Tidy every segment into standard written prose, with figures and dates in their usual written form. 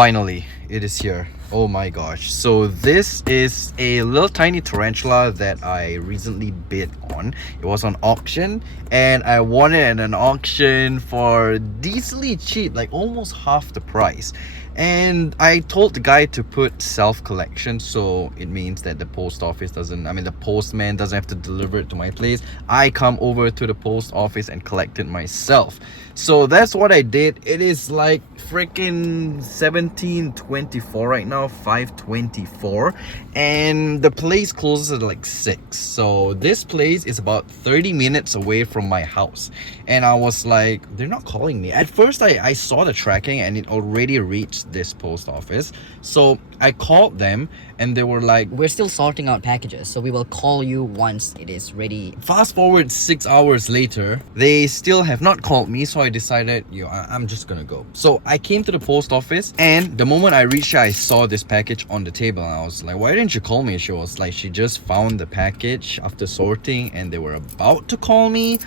Finally, it is here. Oh my gosh. So this is a little tiny tarantula that I recently bid on. It was on auction and I won it at an auction for decently cheap, like almost half the price. And I told the guy to put self-collection, so it means that the post office doesn't, the postman doesn't have to deliver it to my place. I come over to the post office and collect it myself. So that's what I did. It is like freaking 17:24 right now, 5:24, and the place closes at like 6. So this place is about 30 minutes away from my house. And I was like, they're not calling me. At first I saw the tracking and it already reached this post office. So I called them and they were like, we're still sorting out packages, so we will call you once it is ready. Fast forward 6 hours later, they still have not called me. So I decided, I'm just gonna go. So I came to the post office, and the moment I reached here, I saw this package on the table and I was like, why didn't you call me? She was like, she just found the package after sorting and they were about to call me.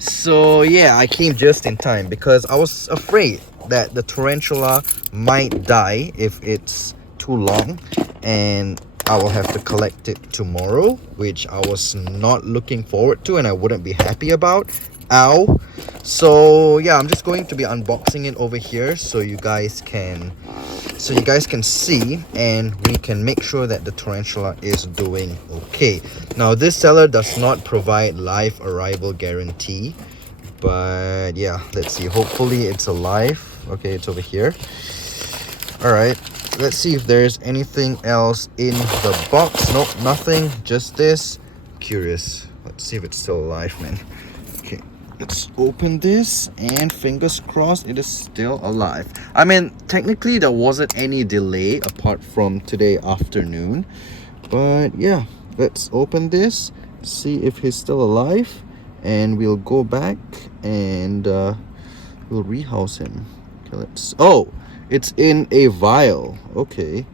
So yeah, I came just in time because I was afraid that the tarantula might die if it's too long and I will have to collect it tomorrow, which I was not looking forward to and I wouldn't be happy about. Ow. So yeah, I'm just going to be unboxing it over here so you guys can see and we can make sure that the tarantula is doing okay. Now this seller does not provide live arrival guarantee, but yeah, let's see. Hopefully it's alive. Okay, it's over here. All right, let's see if there's anything else in the box. Nope, nothing, just this. Curious. Let's see if it's still alive, man. Okay, let's open this and fingers crossed it is still alive. Technically there wasn't any delay apart from today afternoon, but yeah, let's open this, see if he's still alive, and we'll go back and we'll rehouse him. Okay, it's in a vial. Okay,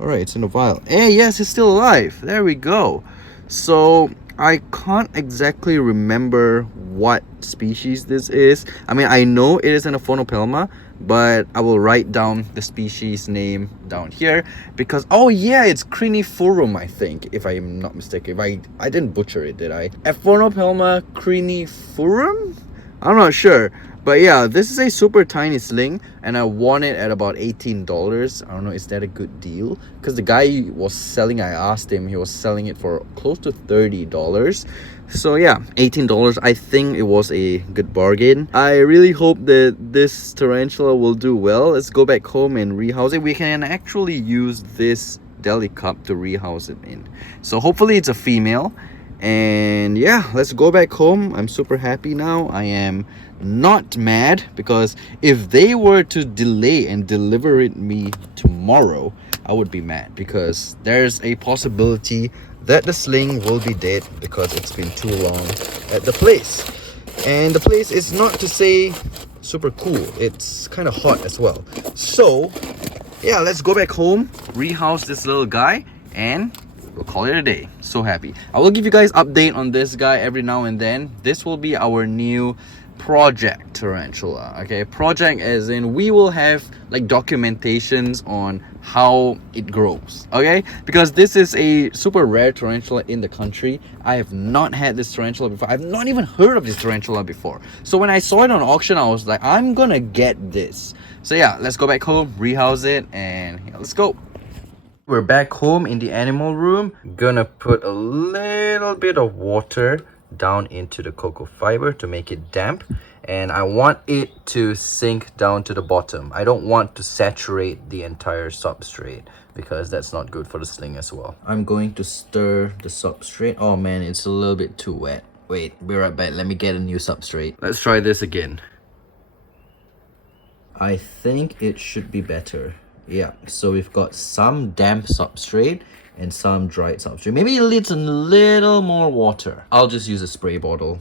all right, it's in a vial. Hey, yes, he's still alive. There we go. So I can't exactly remember what species this is. I know it is an Aphonopelma, but I will write down the species name down here because, oh yeah, it's crinirufum, I think, if I am not mistaken. If I didn't butcher it, did I? Aphonopelma crinirufum? I'm not sure. But yeah, this is a super tiny sling and I won it at about $18. I don't know, is that a good deal? Because the guy was selling, I asked him, he was selling it for close to $30. So yeah, $18. I think it was a good bargain. I really hope that this tarantula will do well. Let's go back home and rehouse it. We can actually use this deli cup to rehouse it in. So hopefully it's a female. And yeah, let's go back home. I'm super happy now. I am not mad because if they were to delay and deliver it me tomorrow, I would be mad because there's a possibility that the sling will be dead because it's been too long at the place. And the place is not to say super cool, it's kind of hot as well. So yeah, let's go back home, rehouse this little guy, and we'll call it a day. So happy. I will give you guys update on this guy every now and then. This will be our new project tarantula. Okay, project as in we will have like documentations on how it grows. Okay, because this is a super rare tarantula in the country. I have not had this tarantula before. I've not even heard of this tarantula before. So when I saw it on auction, I was like, I'm gonna get this. So yeah, let's go back home, rehouse it, and yeah, let's go. We're back home in the animal room. Gonna put a little bit of water down into the cocoa fiber to make it damp, and I want it to sink down to the bottom. I don't want to saturate the entire substrate because that's not good for the sling as well. I'm going to stir the substrate. Oh man, it's a little bit too wet. Wait, be right back. Let me get a new substrate. Let's try this again. I think it should be better. Yeah, so we've got some damp substrate and some dried substrate. Maybe it needs a little more water. I'll just use a spray bottle.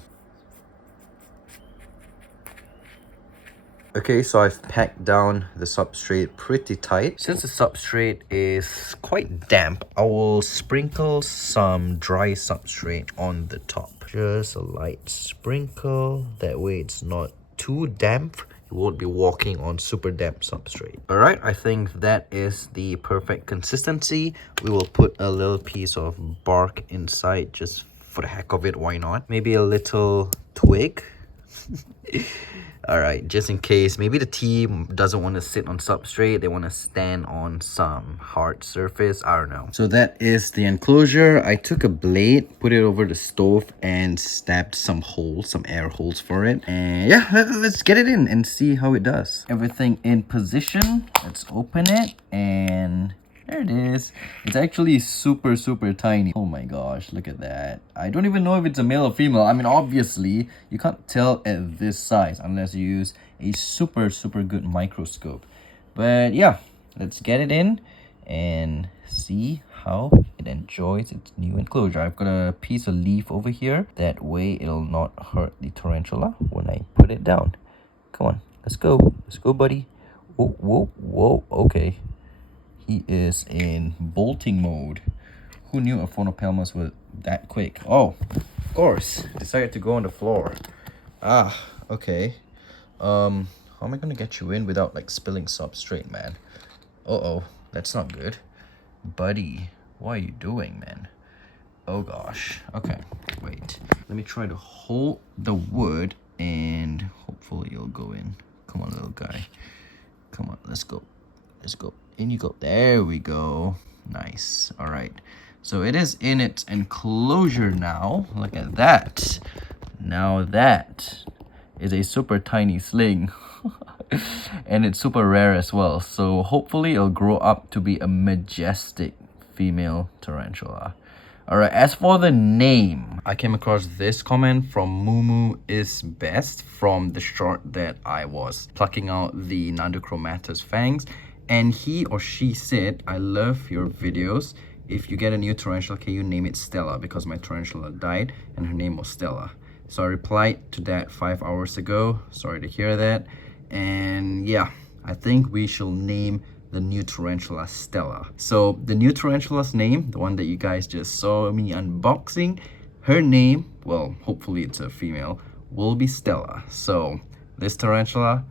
Okay, so I've packed down the substrate pretty tight. Since the substrate is quite damp, I will sprinkle some dry substrate on the top. Just a light sprinkle, that way it's not too damp. You won't be walking on super damp substrate. All right, I think that is the perfect consistency. We will put a little piece of bark inside just for the heck of it. Why not? Maybe a little twig. All right, just in case maybe the tea doesn't want to sit on substrate, they want to stand on some hard surface. I don't know. So that is the enclosure. I took a blade, put it over the stove, and stabbed some holes, some air holes for it. And yeah, let's get it in and see how it does. Everything in position. Let's open it, and there it is. It's actually super tiny. Oh my gosh, look at that. I don't even know if it's a male or female. I mean, obviously, you can't tell at this size unless you use a super good microscope. But yeah, let's get it in and see how it enjoys its new enclosure. I've got a piece of leaf over here. That way, it'll not hurt the tarantula when I put it down. Come on, let's go. Let's go, buddy. Whoa, okay. He is in bolting mode. Who knew Aphonopelmas were that quick? Oh, of course. Decided to go on the floor. Ah, okay. How am I gonna get you in without like spilling substrate, man? Uh-oh, that's not good. Buddy, what are you doing, man? Oh gosh. Okay, wait. Let me try to hold the wood and hopefully you'll go in. Come on, little guy. Come on, let's go. Let's go. In you go. There we go. Nice. All right. So it is in its enclosure now. Look at that. Now that is a super tiny sling. And it's super rare as well. So hopefully it'll grow up to be a majestic female tarantula. Alright, as for the name, I came across this comment from Mumu is best from the short that I was plucking out the Nandochromatus fangs. And he or she said, I love your videos. If you get a new tarantula, can you name it Stella? Because my tarantula died and her name was Stella. So I replied to that 5 hours ago. Sorry to hear that. And yeah, I think we shall name the new tarantula Stella. So the new tarantula's name, the one that you guys just saw me unboxing, her name, well, hopefully it's a female, will be Stella. So this tarantula,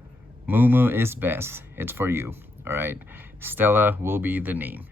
Mumu is best. It's for you. All right, Stella will be the name.